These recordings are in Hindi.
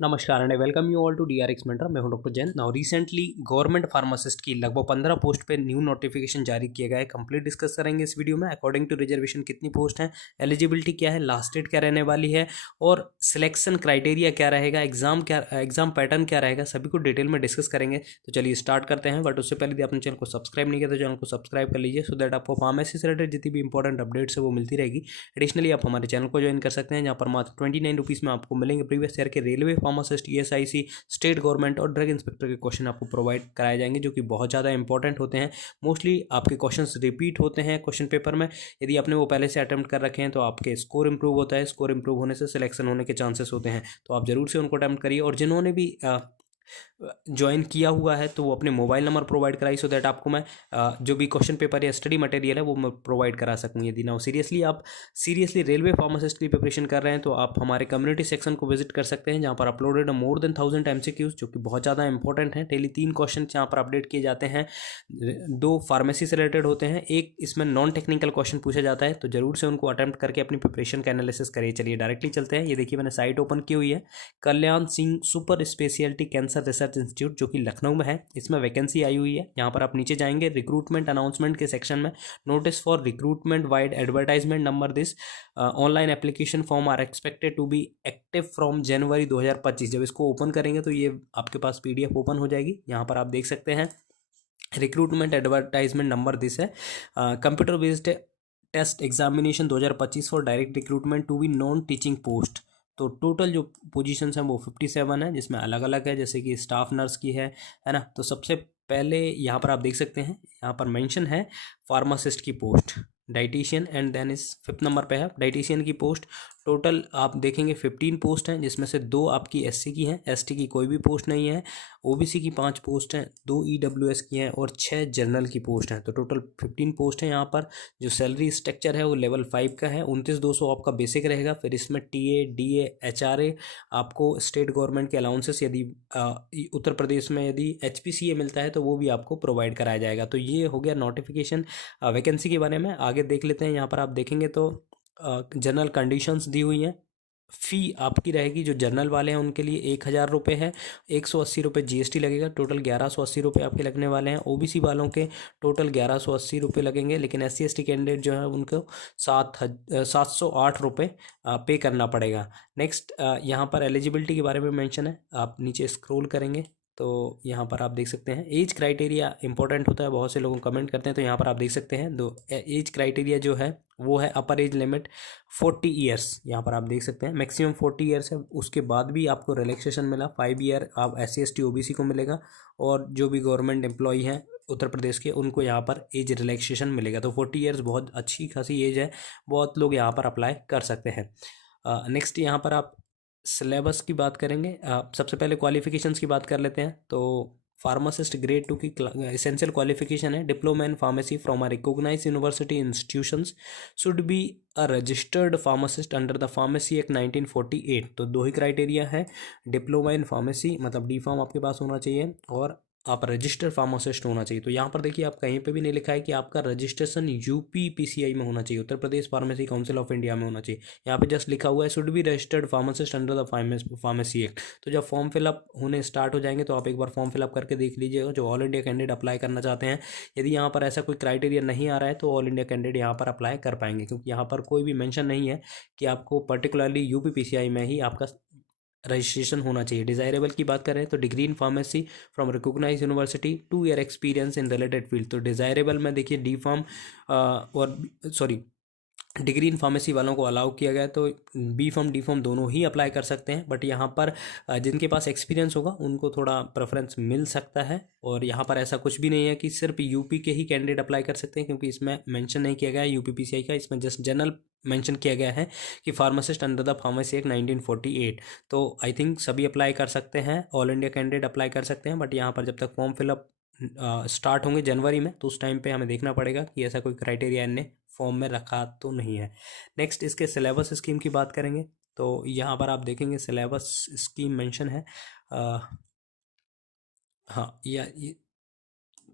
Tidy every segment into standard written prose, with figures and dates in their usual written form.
नमस्कार and welcome you all to DRX mentor. मैं हूं doctor Jain. Now recently government pharmacist की लगभग 15 पोस्ट पे न्यू नोटिफिकेशन जारी किया गया है। कंप्लीट डिस्कस करेंगे इस वीडियो में। अकॉर्डिंग टू रिजर्वेशन कितनी पोस्ट हैं, एलिजिबिलिटी क्या है, लास्ट डेट क्या रहने वाली है और सिलेक्शन क्राइटेरिया क्या रहेगा, एग्जाम पैटर्न क्या रहेगा, सभी को डिटेल में डिस्कस करेंगे। तो चलिए स्टार्ट करते हैं। बट उससे पहले यदि आपने चैनल को सब्सक्राइब नहीं किया तो चैनल को सब्सक्राइब कर लीजिए, सो दैट आपको फार्मेसी से रिलेटेड जितनी भी इंपॉर्टेंट अपडेट्स है वो मिलती रहेगी। एडिशनली आप हमारे चैनल को ज्वाइन कर सकते हैं, जहाँ पर मात्र 29 रुपीज़ में आपको मिलेंगे प्रीवियस ईयर के railway pharmacist, ESIC, state government और ड्रग इंस्पेक्टर के क्वेश्चन आपको प्रोवाइड कराए जाएंगे, जो कि बहुत ज़्यादा इंपॉर्टेंट होते हैं। मोस्टली आपके क्वेश्चंस रिपीट होते हैं क्वेश्चन पेपर में। यदि आपने वो पहले से अटेम्प्ट कर रखे हैं तो आपके स्कोर इंप्रूव होता है। स्कोर इंप्रूव होने से सिलेक्शन होने के चांसेस होते हैं, तो आप जरूर से उनको अटेम्प्ट करिए। और जिन्होंने भी ज्वाइन किया हुआ है तो वो अपने मोबाइल नंबर प्रोवाइड कराई, सो दैट आपको मैं जो भी क्वेश्चन पेपर या स्टडी मटेरियल है वो मैं प्रोवाइड करा सकूँ। यदि ना आप सीरियसली रेलवे फार्मासिस्ट की प्रिपरेशन कर रहे हैं तो आप हमारे कम्युनिटी सेक्शन को विजिट कर सकते हैं, जहाँ पर अपलोडेड मोर देन 1000 MCQs, जो कि बहुत ज़्यादा इंपॉर्टेंट हैं। डेली 3 क्वेश्चन यहाँ पर अपडेट किए जाते हैं। 2 फार्मेसी से रिलेटेड होते हैं, एक इसमें नॉन टेक्निकल क्वेश्चन पूछा जाता है, तो जरूर से उनको अटेम्प्ट करके अपनी प्रिपरेशन का एनालिसिस करिए। चलिए डायरेक्टली चलते हैं। ये देखिए मैंने साइट ओपन की हुई है, Kalyan Singh super speciality cancer research institute, जो कि लखनऊ में है। इसमें वैकेंसी आई हुई है। यहाँ पर आप नीचे जाएंगे रिक्रूटमेंट अनाउंसमेंट के सेक्शन में, notice for recruitment wide advertisement number this, online application form are expected to be active from January 2025। जब इसको ओपन करेंगे तो ये आपके पास PDF ओपन हो जाएगी। यहाँ पर आप देख सकते हैं रिक्रूटमेंट एडवर्टाइजमेंट नंबर दिस है, computer based test examination 2025 for direct recruitment to be non teaching post. तो टोटल जो पोजीशंस हैं वो 57 है, जिसमें अलग अलग है, जैसे कि स्टाफ नर्स की है ना। तो सबसे पहले यहाँ पर आप देख सकते हैं, यहाँ पर मेंशन है फार्मासिस्ट की पोस्ट, डाइटिशियन, एंड देन इस 5th नंबर पे है डाइटिशियन की पोस्ट। टोटल आप देखेंगे 15 पोस्ट हैं, जिसमें से 2 आपकी SC की हैं, ST की कोई भी पोस्ट नहीं है। OBC की 5 पोस्ट हैं, 2 EWS की हैं और 6 जनरल की पोस्ट हैं। तो टोटल 15 पोस्ट हैं यहाँ पर। जो सैलरी स्ट्रक्चर है वो लेवल 5 का है, 29,200 आपका बेसिक रहेगा। फिर इसमें TA, DA, HRA, आपको स्टेट गवर्नमेंट के अलाउंसेस, यदि उत्तर प्रदेश में यदि HPCA मिलता है तो वो भी आपको प्रोवाइड कराया जाएगा। तो ये हो गया नोटिफिकेशन वैकेंसी के बारे में। आगे देख लेते हैं। यहाँ पर आप देखेंगे तो जनरल कंडीशंस दी हुई हैं। फ़ी आपकी रहेगी, जो जनरल वाले हैं उनके लिए 1,000 रुपये है, 180 रुपये GST लगेगा, टोटल 1,180 रुपये आपके लगने वाले हैं। OBC वालों के टोटल 1,180 रुपये लगेंगे, लेकिन SC ST कैंडिडेट जो है उनको 708 रुपये पे करना पड़ेगा। नेक्स्ट यहाँ पर एलिजिबिलिटी के बारे में मेंशन है, आप नीचे स्क्रॉल करेंगे तो यहाँ पर आप देख सकते हैं एज क्राइटेरिया इंपॉर्टेंट होता है, बहुत से लोग कमेंट करते हैं। तो यहाँ पर आप देख सकते हैं दो एज क्राइटेरिया जो है वो है अपर एज लिमिट 40 ईयर्स। यहाँ पर आप देख सकते हैं मैक्सिमम 40 ईयर्स है। उसके बाद भी आपको रिलैक्सेशन मिला, 5 ईयर आप SC ST OBC को मिलेगा, और जो भी गवर्नमेंट एम्प्लॉई हैं उत्तर प्रदेश के उनको यहाँ पर एज रिलैक्सेशन मिलेगा। तो 40 ईयर्स बहुत अच्छी खासी एज है, बहुत लोग यहाँ पर अप्लाई कर सकते हैं। नेक्स्ट यहाँ पर आप सिलेबस की बात करेंगे। सबसे पहले क्वालिफिकेशंस की बात कर लेते हैं। तो फार्मासिस्ट ग्रेड 2 की एसेंशियल क्वालिफिकेशन है diploma in pharmacy from a recognised university institutions, should be a registered pharmacist under the pharmacy act 1948। तो 2 ही क्राइटेरिया है, डिप्लोमा इन फार्मेसी मतलब D.Pharm आपके पास होना चाहिए, और आप रजिस्टर्ड फार्मासिस्ट होना चाहिए। तो यहाँ पर देखिए आप कहीं पे भी नहीं लिखा है कि आपका रजिस्ट्रेशन UPPCI में होना चाहिए, Uttar Pradesh pharmacy council of India में होना चाहिए। यहाँ पे जस्ट लिखा हुआ है should be registered pharmacist under the pharmacy act. तो जब फॉर्म फिलअप होने स्टार्ट हो जाएंगे तो आप एक बार फॉर्म फिलअप करके देख लीजिएगा, जो ऑल इंडिया कैंडिडेट अप्लाई करना चाहते हैं। यदि यहाँ पर ऐसा कोई क्राइटेरिया नहीं आ रहा है तो ऑल इंडिया कैंडिडेट यहाँ पर अप्लाई कर पाएंगे, क्योंकि यहाँ पर कोई भी मेंशन नहीं है कि आपको पर्टिकुलरली UPPCI में ही आपका रजिस्ट्रेशन होना चाहिए। डिज़ायरेबल की बात करें तो degree in pharmacy from recognise university, 2 year experience in related field. तो डिज़ायरेबल में देखिए D.Pharm और सॉरी डिग्री इन फार्मेसी वालों को अलाउ किया गया है, तो B.Pharm D.Pharm दोनों ही अप्लाई कर सकते हैं। बट यहाँ पर जिनके पास एक्सपीरियंस होगा उनको थोड़ा प्रेफरेंस मिल सकता है। और यहाँ पर ऐसा कुछ भी नहीं है कि सिर्फ यूपी के ही कैंडिडेट अप्लाई कर सकते हैं, क्योंकि इसमें मेंशन नहीं किया गया है UPPCI का, इसमें जस्ट जनरल मेंशन किया गया है कि pharmacist under the pharmacy act 1948। तो आई थिंक सभी अप्लाई कर सकते हैं, ऑल इंडिया कैंडिडेट अप्लाई कर सकते हैं। बट यहाँ पर जब तक फॉर्म फिलअप स्टार्ट होंगे जनवरी में, तो उस टाइम पे हमें देखना पड़ेगा कि ऐसा कोई क्राइटेरिया इनने फॉर्म में रखा तो नहीं है। नेक्स्ट इसके सिलेबस स्कीम की बात करेंगे तो यहाँ पर आप देखेंगे सिलेबस स्कीम मेंशन है। हाँ, या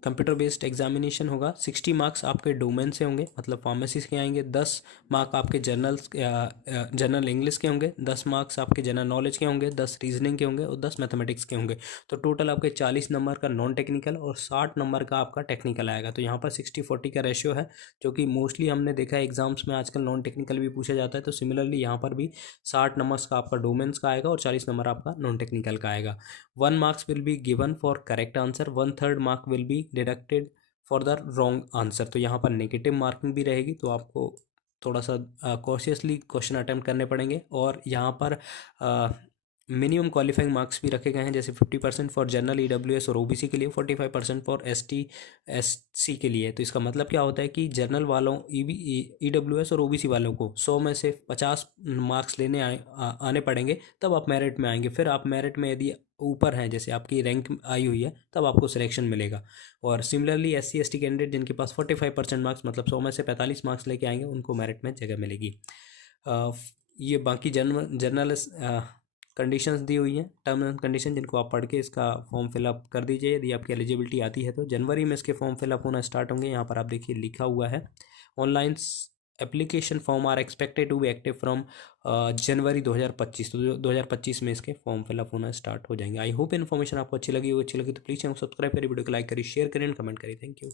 कंप्यूटर बेस्ड एग्जामिनेशन होगा। 60 मार्क्स आपके डोमेन से होंगे, मतलब फार्मेसी के आएंगे। 10 मार्क आपके जनरल इंग्लिश के होंगे, 10 मार्क्स आपके जनरल नॉलेज के होंगे, 10 रीजनिंग के होंगे और 10 मैथमेटिक्स के होंगे। तो टोटल आपके 40 नंबर का नॉन टेक्निकल और 60 नंबर का आपका टेक्निकल आएगा। तो यहाँ पर 60-40 का रेशियो है, जो कि मोस्टली हमने देखा है एग्जाम्स में आजकल नॉन टेक्निकल भी पूछा जाता है। तो सिमिलरली यहाँ पर भी 60 नंबर्स का आपका डोमेन्स का आएगा और 40 नंबर आपका नॉन टेक्निकल का आएगा। 1 marks will be given for correct answer, 1/3 mark will be deducted for the wrong answer. तो यहाँ पर नेगेटिव मार्किंग भी रहेगी, तो आपको थोड़ा सा कॉशियसली क्वेश्चन अटैम्प्ट करने पड़ेंगे। और यहाँ पर मिनिमम क्वालिफाइंग मार्क्स भी रखे गए हैं, जैसे 50% फॉर जनरल EWS और OBC के लिए, 45% फॉर ST SC के लिए। तो इसका मतलब क्या होता है कि जनरल वालों EWS और OBC वालों को 100 में से 50 मार्क्स लेने आने पड़ेंगे, तब आप मेरिट में आएंगे। फिर आप मेरिट में यदि ऊपर हैं, जैसे आपकी रैंक आई हुई है, तब आपको सिलेक्शन मिलेगा। और सिमिलरली SC ST कैंडिडेट जिनके पास 45% मार्क्स, मतलब 100 में से 45 मार्क्स लेके आएंगे, उनको मेरिट में जगह मिलेगी। ये बाकी जनरल कंडीशंस दी हुई हैं, टर्म एंड कंडीशन, जिनको आप पढ़ के इसका फॉर्म फिलअप कर दीजिए। यदि आपकी एलिजिबिलिटी आती है तो जनवरी में इसके फॉर्म फिलअप होना स्टार्ट होंगे। यहाँ पर आप देखिए लिखा हुआ है, online application form are expected to be active from January 2025। तो 2025 में इसके फॉर्म फिलअप होना स्टार्ट हो जाएंगे। आई होप इन्फॉर्मेशन आपको अच्छी लगी तो प्लीज़ चैनल सब्सक्राइब करिए, वीडियो को लाइक करिए, शेयर करें, कमेंट करिए। Thank you.